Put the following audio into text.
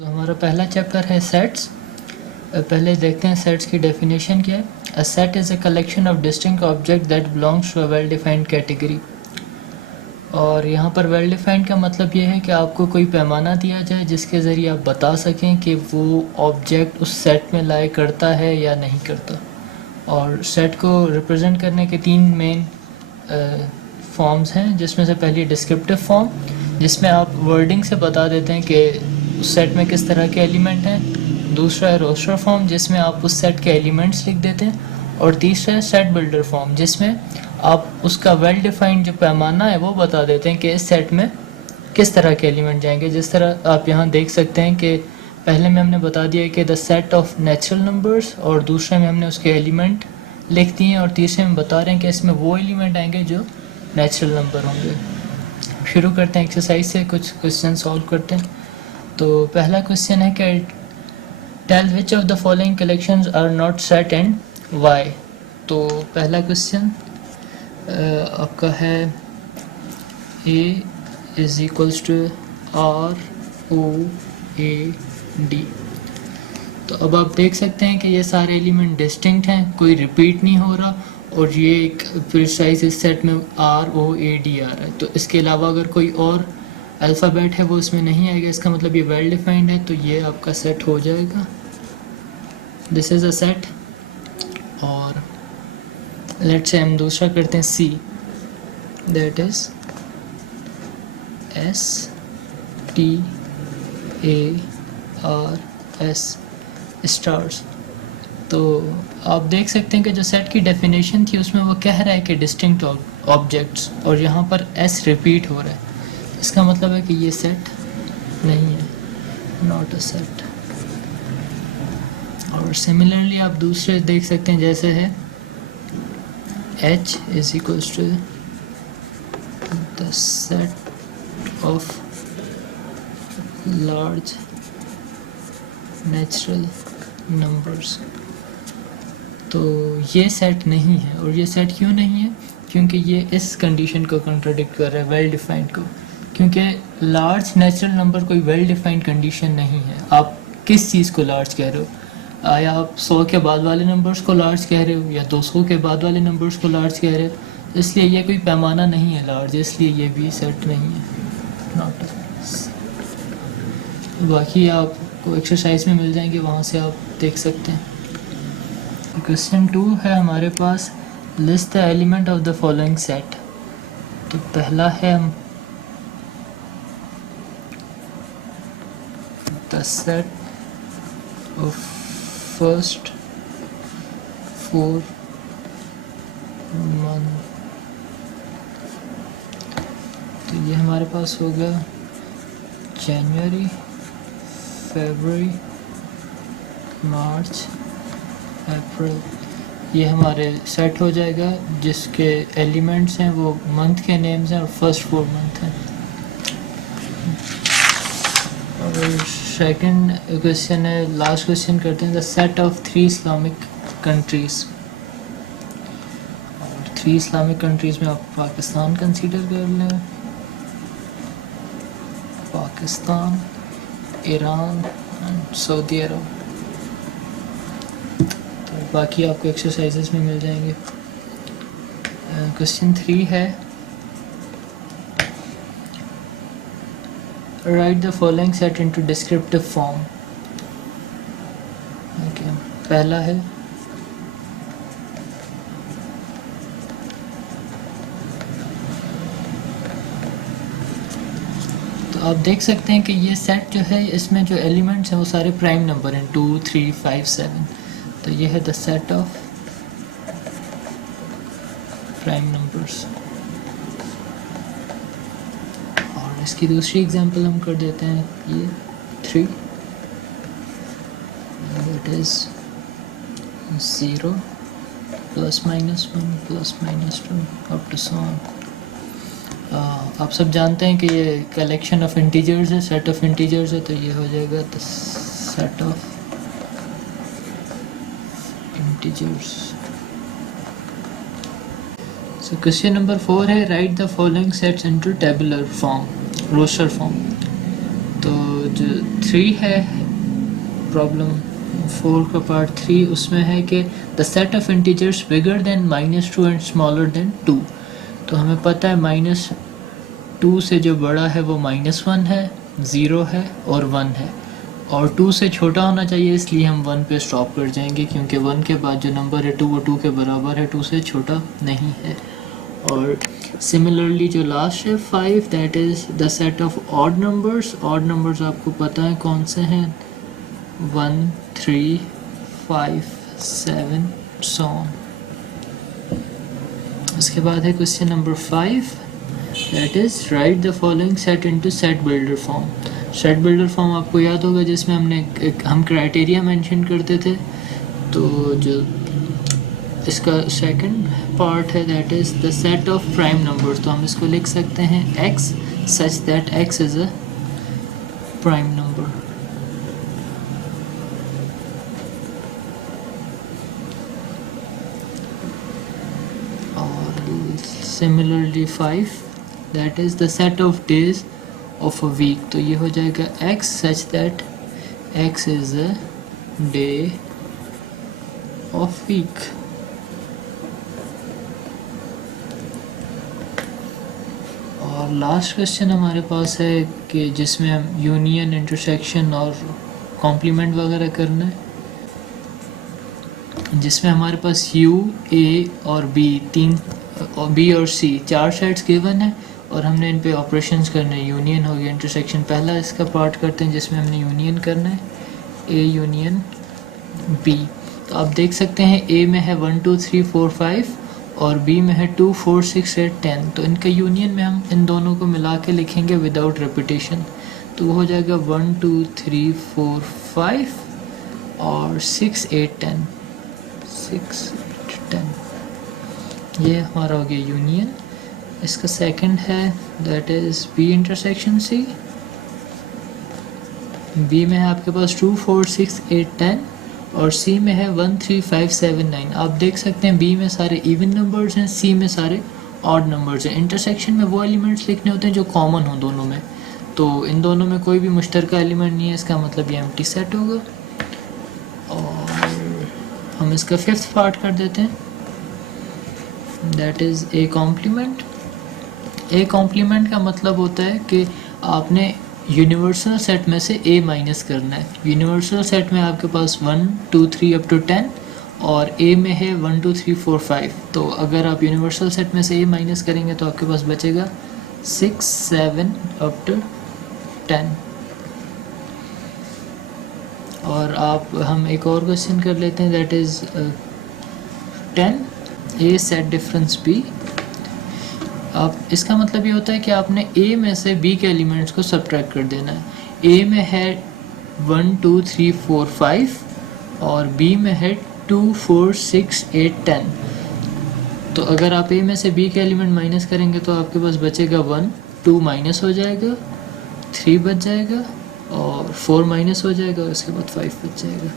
हमारा पहला चैप्टर है सेट्स। पहले देखते हैं सेट्स की डेफिनेशन क्या है। A set is a collection of distinct object that belongs to a well defined category. और यहाँ पर वेल डिफाइंड का मतलब ये है कि आपको कोई पैमाना दिया जाए जिसके ज़रिए आप बता सकें कि वो ऑब्जेक्ट उस सेट में लाए करता है या नहीं करता। और सेट को रिप्रेजेंट करने के तीन मेन फॉर्म्स हैं, जिसमें से पहली डिस्क्रिप्टिव फॉर्म, जिसमें आप वर्डिंग से बता देते हैं कि उस सेट में किस तरह के एलिमेंट हैं। दूसरा है रोस्टर फॉर्म, जिसमें आप उस सेट के एलिमेंट्स लिख देते हैं। और तीसरा है सेट बिल्डर फॉर्म, जिसमें आप उसका वेल डिफाइंड जो पैमाना है वो बता देते हैं कि इस सेट में किस तरह के एलिमेंट जाएंगे। जिस तरह आप यहाँ देख सकते हैं कि पहले में हमने बता दिया कि the set of natural numbers, और दूसरे में हमने उसके एलिमेंट लिख दिए हैं, और तीसरे में बता रहे हैं कि इसमें वो एलिमेंट आएंगे जो नेचुरल नंबर होंगे। शुरू करते हैं एक्सरसाइज से, कुछ क्वेश्चन सॉल्व करते हैं। तो पहला क्वेश्चन है कि tell which of the following collections are not set and why. तो पहला क्वेश्चन आपका है A is equals to ROAD। तो अब आप देख सकते हैं कि ये सारे एलिमेंट डिस्टिंक्ट हैं, कोई रिपीट नहीं हो रहा, और ये एक प्रिसाइज इस सेट में ROAD आ रहा है। तो इसके अलावा अगर कोई और अल्फ़ाबेट है वो इसमें नहीं आएगा, इसका मतलब ये वेल डिफाइंड है, तो ये आपका सेट हो जाएगा। This is a set. और लेट्स से हम दूसरा करते हैं C, that is STARS, stars. तो आप देख सकते हैं कि जो सेट की डेफिनेशन थी उसमें वो कह रहा है कि डिस्टिंक्ट ऑब्जेक्ट्स, और यहाँ पर S रिपीट हो रहा है, इसका मतलब है कि ये सेट नहीं है, नॉट अ सेट। और सिमिलरली आप दूसरे देख सकते हैं, जैसे है H is equals to the set of large natural numbers। तो ये सेट नहीं है, और ये सेट क्यों नहीं है? क्योंकि ये इस कंडीशन को कंट्राडिक्ट कर रहा है, वेल डिफाइंड को। क्योंकि लार्ज नेचुरल नंबर कोई वेल डिफाइंड कंडीशन नहीं है। आप किस चीज़ को लार्ज कह रहे हो? आया आप 100 के बाद वाले नंबर्स को लार्ज कह रहे हो, या 200 के बाद वाले नंबर्स को लार्ज कह रहे हो? इसलिए ये कोई पैमाना नहीं है लार्ज, इसलिए ये भी सेट नहीं है, नॉट। बाकी आपको एक्सरसाइज में मिल जाएंगे, वहाँ से आप देख सकते हैं। क्वेश्चन 2 है हमारे पास, list the element of the following set. तो पहला है the set of first 4 month. तो ये हमारे पास होगा जनवरी, फरवरी, मार्च, अप्रैल। ये हमारे सेट हो जाएगा जिसके एलिमेंट्स हैं वो मंथ के नेम्स हैं, और फर्स्ट 4 मंथ हैं। और सेकंड क्वेश्चन है, लास्ट क्वेश्चन करते हैं, the set of 3 Islamic countries. 3 Islamic countries में आप पाकिस्तान कंसीडर कर लें, पाकिस्तान, ईरान एंड सऊदी अरब। तो बाकी आपको एक्सरसाइजेस में मिल जाएंगे। क्वेश्चन 3 है, right the following set into descriptive form. Okay, पहला है आप देख सकते हैं कि ये सेट जो है, इसमें जो एलिमेंट्स हैं वो सारे प्राइम नंबर हैं, 2, 3, 5, 7। तो ये है the set of prime numbers. और इसकी दूसरी एग्जांपल हम कर देते हैं, ये 3, that is 0 +- 1 +- 2 up to so on. आप सब जानते हैं कि ये कलेक्शन ऑफ इंटीजर्स है, सेट ऑफ इंटीजर्स है, तो ये हो जाएगा the set of integers. So question number 4 है, right the following sets into tabular form, roster form. तो जो 3 है, प्रॉब्लम 4 का पार्ट 3, उसमें है कि the set of integers bigger than -2 and smaller than 2। तो हमें पता है -2 से जो बड़ा है वो -1 है, 0 है और 1 है, और 2 से छोटा होना चाहिए, इसलिए हम 1 पे स्टॉप कर जाएंगे, क्योंकि 1 के बाद जो नंबर है 2 वो 2 के बराबर है, 2 से छोटा नहीं है। और सिमिलरली जो लास्ट है 5, that is the set of odd numbers. Odd numbers आपको पता है कौन से हैं, 1 3 5 7 सो ऑन। उसके बाद है question number 5, that is right the following set into set builder form. Set builder form आपको याद होगा जिसमें हम क्राइटेरिया मेंशन करते थे। तो जो इसका सेकंड पार्ट है that is the set of prime numbers. तो हम इसको लिख सकते हैं x such that x is a prime number. और similarly 5, that is the set of days of a week. तो ये हो जाएगा x such that x is a day of week. और लास्ट क्वेश्चन हमारे पास है कि जिसमें हम यूनियन, इंटरसेक्शन और कॉम्प्लीमेंट वगैरह करना है, जिसमें हमारे पास u, a और b b और c 4 सेट्स गिवन है और हमने इन पे ऑपरेशंस करने हैं। यूनियन हो गया, इंटरसेक्शन पहला इसका पार्ट करते हैं जिसमें हमने यूनियन करना है, a यूनियन b। तो आप देख सकते हैं a में है 1 2 3 4 5 और b में है 2 4 6 8 10। तो इनका यूनियन में हम इन दोनों को मिला के लिखेंगे विदाउट रिपीटेशन। तो वो हो जाएगा 1 2 3 4 5 और 6 8 10 6 10। ये हमारा हो गया यूनियन। इसका सेकंड है that is b intersection c। b में है आपके पास 2 4 6 8 10 और c में है 1 3 5 7 9। आप देख सकते हैं b में सारे इवन नंबर्स हैं, c में सारे ऑड नंबर्स हैं। इंटरसेक्शन में वो एलिमेंट्स लिखने होते हैं जो कॉमन हो दोनों में। तो इन दोनों में कोई भी मुश्तरका एलिमेंट नहीं है, इसका मतलब ये एम्प्टी सेट होगा। और हम इसका फिफ्थ पार्ट कर देते हैं, that is A complement. A complement का मतलब होता है कि आपने यूनिवर्सल सेट में से a माइनस करना है। यूनिवर्सल सेट में आपके पास 1 2 3 अप टू 10 और a में है 1 2 3 4 5। तो अगर आप यूनिवर्सल सेट में से a माइनस करेंगे तो आपके पास बचेगा 6 7 अप टू 10। और हम एक और क्वेश्चन कर लेते हैं, that is 10 a set difference b। आप इसका मतलब ये होता है कि आपने a में से b के एलिमेंट्स को सब्ट्रैक्ट कर देना है। a में है 1 2 3 4 5 और b में है 2 4 6 8 10। तो अगर आप a में से b के एलिमेंट माइनस करेंगे तो आपके पास बचेगा 1 2 माइनस हो जाएगा, 3 बच जाएगा और 4 माइनस हो जाएगा और उसके बाद 5 बच जाएगा।